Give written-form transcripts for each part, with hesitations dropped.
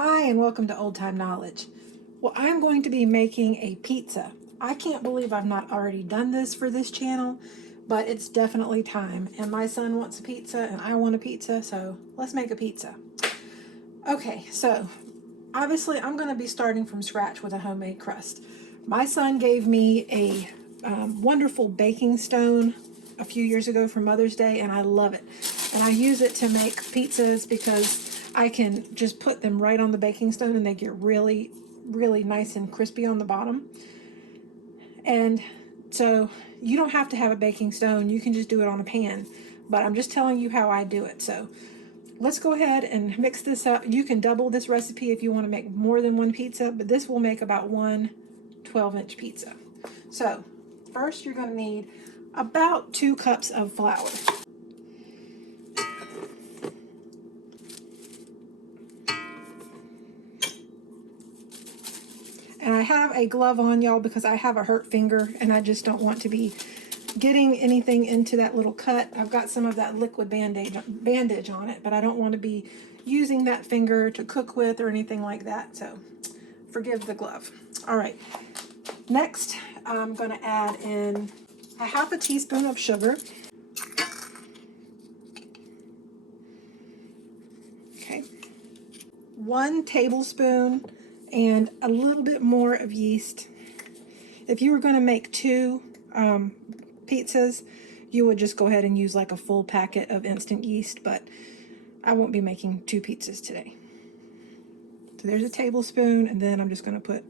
Hi, and welcome to Old Time Knowledge. Well, I'm going to be making a pizza. I can't believe I've not already done this for this channel, but it's definitely time. And my son wants a pizza, and I want a pizza, so let's make a pizza. Okay, so obviously I'm going to be starting from scratch with a homemade crust. My son gave me a wonderful baking stone a few years ago for Mother's Day, and I love it. And I use it to make pizzas because I can just put them right on the baking stone and they get really, really nice and crispy on the bottom. And so you don't have to have a baking stone. You can just do it on a pan. But I'm just telling you how I do it. So let's go ahead and mix this up. You can double this recipe if you want to make more than one pizza, but this will make about one 12-inch pizza. So first you're going to need about 2 cups of flour. And I have a glove on, y'all, because I have a hurt finger and I just don't want to be getting anything into that little cut. I've got some of that liquid bandage on it, but I don't want to be using that finger to cook with or anything like that. So forgive the glove. All right. Next, I'm going to add in a half a teaspoon of sugar. Okay. 1 tablespoon and a little bit more of yeast. If you were going to make 2 pizzas, you would just go ahead and use like a full packet of instant yeast, but I won't be making 2 pizzas today. So there's a tablespoon, and then I'm just going to put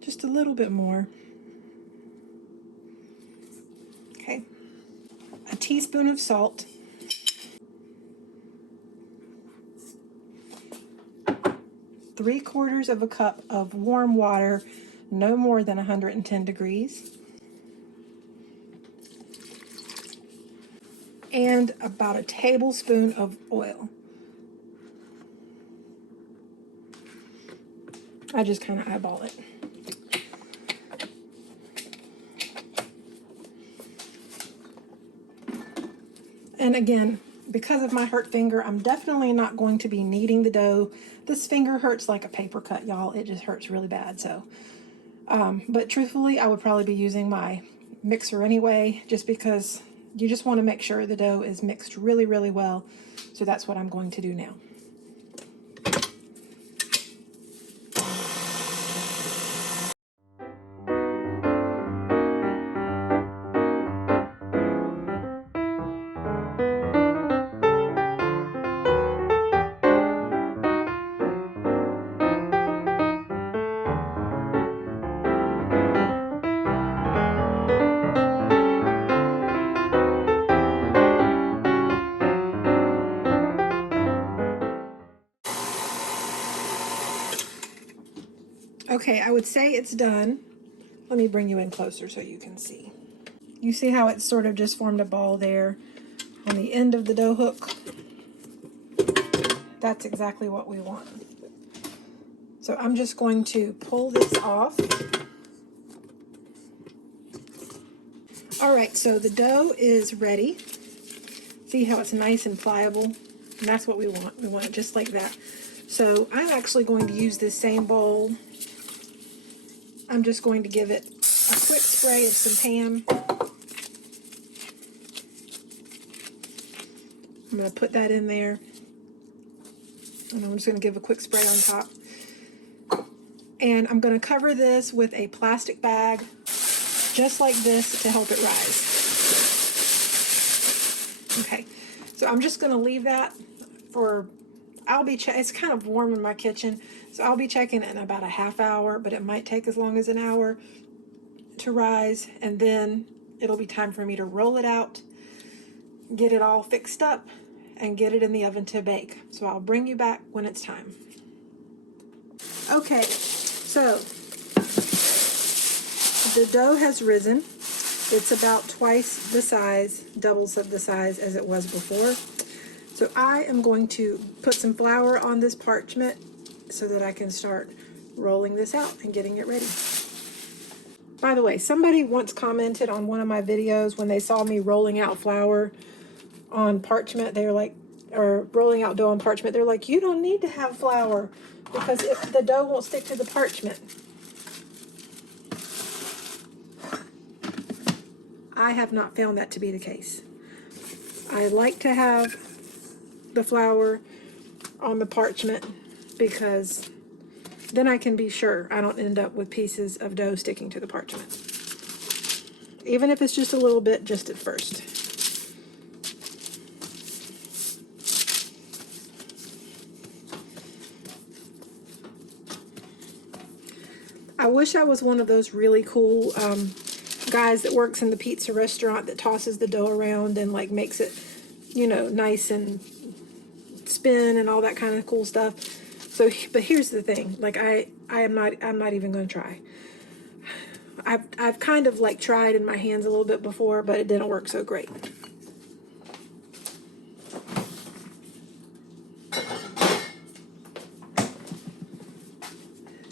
just a little bit more. Okay. A teaspoon of salt. Three-quarters of a cup of warm water, no more than 110 degrees. And about a tablespoon of oil. I just kind of eyeball it. And again, because of my hurt finger, I'm definitely not going to be kneading the dough. This finger hurts like a paper cut, y'all. It just hurts really bad. So, but truthfully, I would probably be using my mixer anyway, just because you just want to make sure the dough is mixed really, really well. So that's what I'm going to do now. Okay, I would say it's done. Let me bring you in closer so you can see. You see how it's sort of just formed a ball there on the end of the dough hook? That's exactly what we want. So I'm just going to pull this off. All right, so the dough is ready. See how it's nice and pliable? And that's what we want. We want it just like that. So I'm actually going to use this same bowl. I'm just going to give it a quick spray of some Pam. I'm going to put that in there. And I'm just going to give a quick spray on top. And I'm going to cover this with a plastic bag, just like this, to help it rise. Okay, so I'm just going to leave that for, it's kind of warm in my kitchen, so I'll be checking it in about a half hour, but it might take as long as an hour to rise, and then it'll be time for me to roll it out, get it all fixed up, and get it in the oven to bake. So I'll bring you back when it's time. Okay, so the dough has risen. It's about twice the size, doubles of the size as it was before. So I am going to put some flour on this parchment so that I can start rolling this out and getting it ready. By the way, somebody once commented on one of my videos when they saw me rolling out flour on parchment. They were like, or rolling out dough on parchment, they're like, you don't need to have flour because the dough won't stick to the parchment. I have not found that to be the case. I like to have the flour on the parchment because then I can be sure I don't end up with pieces of dough sticking to the parchment. Even if it's just a little bit, just at first. I wish I was one of those really cool guys that works in the pizza restaurant that tosses the dough around and like makes it, you know, nice and spin and all that kind of cool stuff. So, but here's the thing, like I'm not even going to try. I've kind of like tried in my hands a little bit before, but it didn't work so great.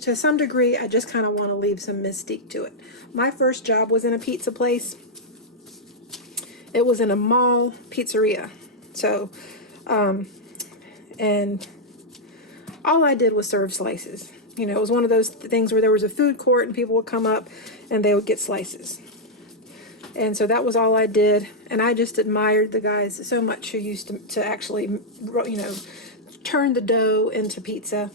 To some degree, I just kind of want to leave some mystique to it. My first job was in a pizza place. It was in a mall pizzeria. So, and all I did was serve slices. You know, it was one of those things where there was a food court and people would come up and they would get slices. And so that was all I did. And I just admired the guys so much who used to actually, you know, turn the dough into pizza.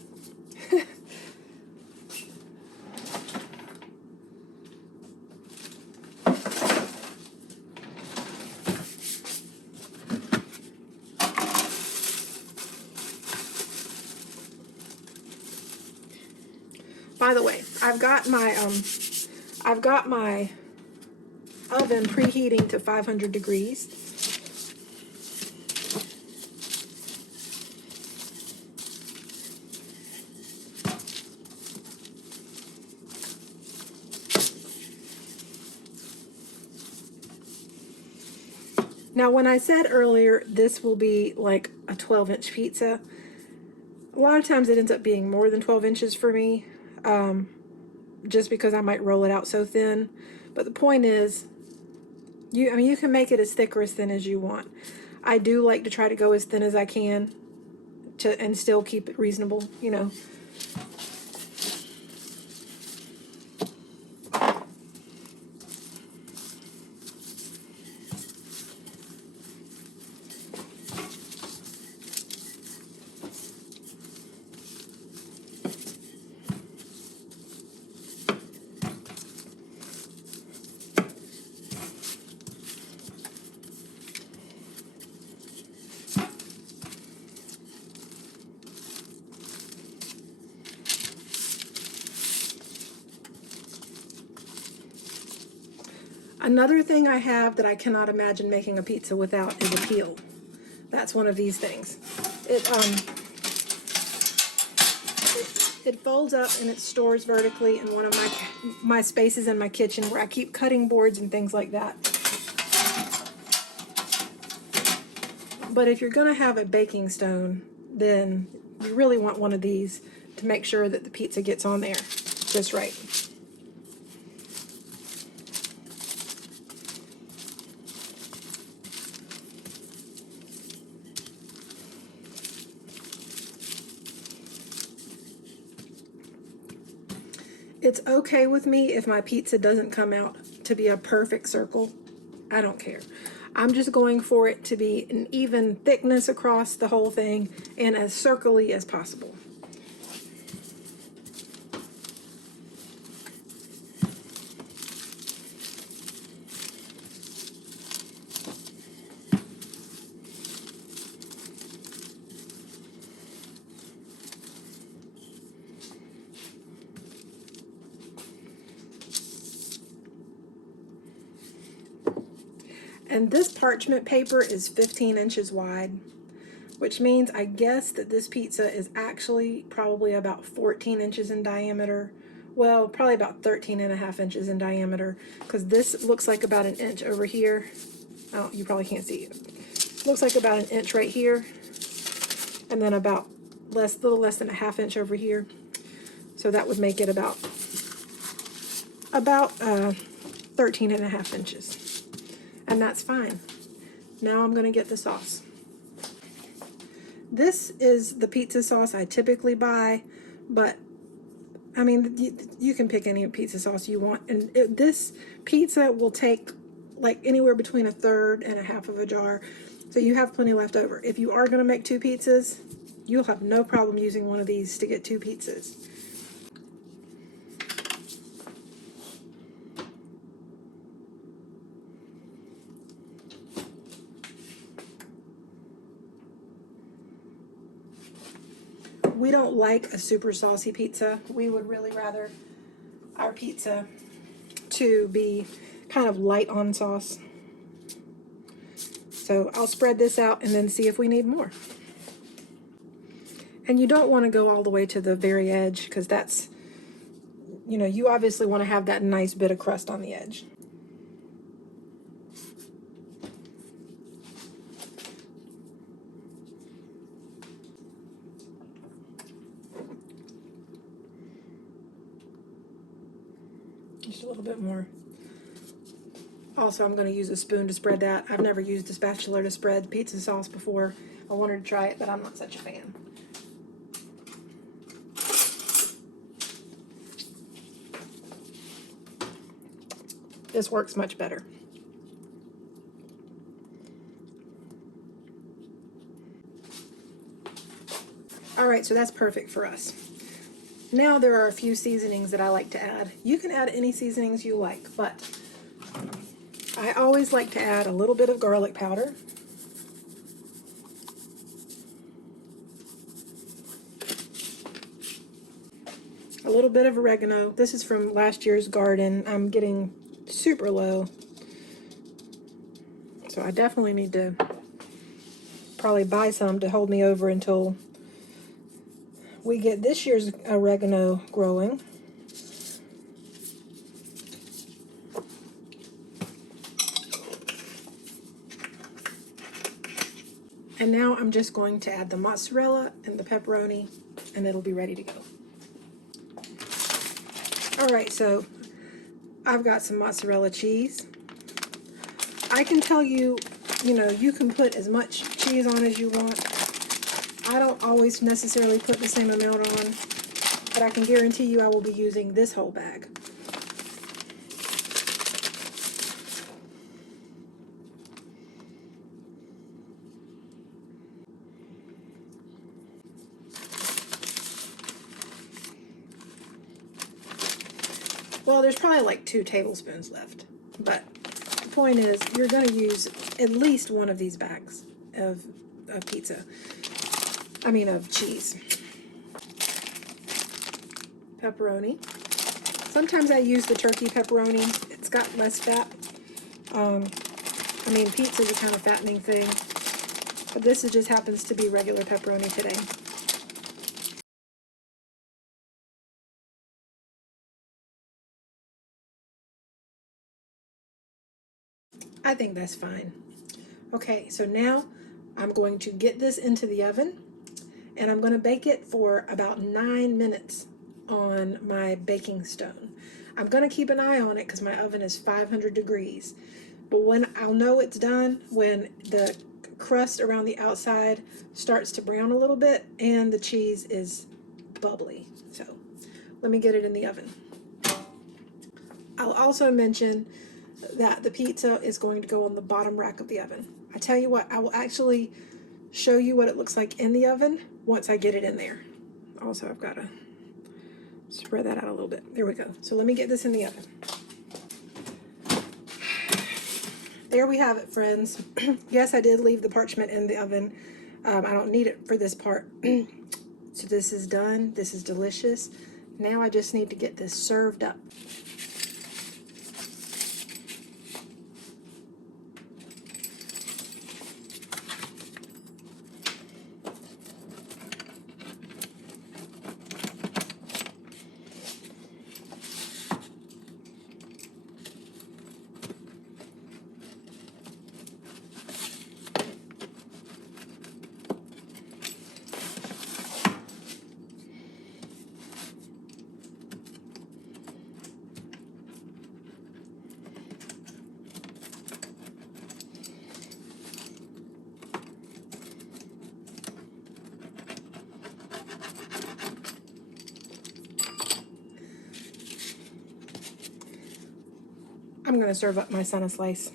By the way, I've got my oven preheating to 500 degrees. Now, when I said earlier this will be like a 12-inch pizza, a lot of times it ends up being more than 12 inches for me. Just because I might roll it out so thin. But the point is, you can make it as thick or as thin as you want. I do like to try to go as thin as I can and still keep it reasonable, you know. Another thing I have that I cannot imagine making a pizza without is a peel. That's one of these things. It folds up and it stores vertically in one of my spaces in my kitchen where I keep cutting boards and things like that. But if you're going to have a baking stone, then you really want one of these to make sure that the pizza gets on there just right. It's okay with me if my pizza doesn't come out to be a perfect circle. I don't care. I'm just going for it to be an even thickness across the whole thing and as circle-y as possible. And this parchment paper is 15 inches wide, which means I guess that this pizza is actually probably about 14 inches in diameter. Well, probably about 13.5 inches in diameter, because this looks like about an inch over here. Oh, you probably can't see it. Looks like about an inch right here, and then about little less than a half inch over here. So that would make it about 13.5 inches. And that's fine. Now I'm going to get the sauce. This is the pizza sauce I typically buy, but I mean, you can pick any pizza sauce you want. And this pizza will take like anywhere between a third and a half of a jar. So you have plenty left over. If you are going to make 2 pizzas, you'll have no problem using one of these to get 2 pizzas. We don't like a super saucy pizza. We would really rather our pizza to be kind of light on sauce. So I'll spread this out and then see if we need more. And you don't want to go all the way to the very edge, because that's, you know, you obviously want to have that nice bit of crust on the edge. Just a little bit more. Also, I'm going to use a spoon to spread that. I've never used a spatula to spread pizza sauce before. I wanted to try it, but I'm not such a fan. This works much better. All right, so that's perfect for us. Now there are a few seasonings that I like to add. You can add any seasonings you like, but I always like to add a little bit of garlic powder. A little bit of oregano. This is from last year's garden. I'm getting super low, so I definitely need to probably buy some to hold me over until we get this year's oregano growing. And now I'm just going to add the mozzarella and the pepperoni, and it'll be ready to go. All right, so I've got some mozzarella cheese. I can tell you, you know, you can put as much cheese on as you want. I don't always necessarily put the same amount on, but I can guarantee you I will be using this whole bag. Well, there's probably like 2 tablespoons left, but the point is you're going to use at least one of these bags of of cheese. Pepperoni. Sometimes I use the turkey pepperoni. It's got less fat. Pizza is a kind of fattening thing, but this just happens to be regular pepperoni today. I think that's fine. Okay, so now I'm going to get this into the oven, and I'm going to bake it for about 9 minutes on my baking stone. I'm going to keep an eye on it because my oven is 500 degrees. But when I'll know it's done, when the crust around the outside starts to brown a little bit and the cheese is bubbly. So let me get it in the oven. I'll also mention that the pizza is going to go on the bottom rack of the oven. I tell you what, I will actually show you what it looks like in the oven once I get it in there. Also, I've got to spread that out a little bit. There we go. So let me get this in the oven. There we have it, friends. Yes, I did leave the parchment in the oven. I don't need it for this part. So this is done. This is delicious. Now I just need to get this served up. I'm going to serve up my son a slice.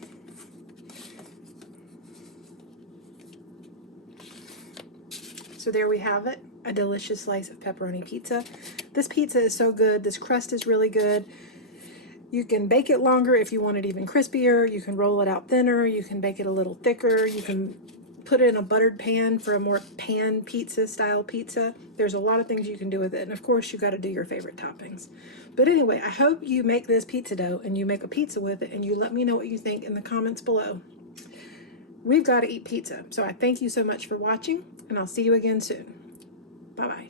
So there we have it, a delicious slice of pepperoni pizza. This pizza is so good. This crust is really good. You can bake it longer if you want it even crispier. You can roll it out thinner. You can bake it a little thicker. You can put it in a buttered pan for a more pan pizza style pizza. There's a lot of things you can do with it. And of course, you got to do your favorite toppings. But anyway, I hope you make this pizza dough and you make a pizza with it and you let me know what you think in the comments below. We've got to eat pizza. So I thank you so much for watching and I'll see you again soon. Bye-bye.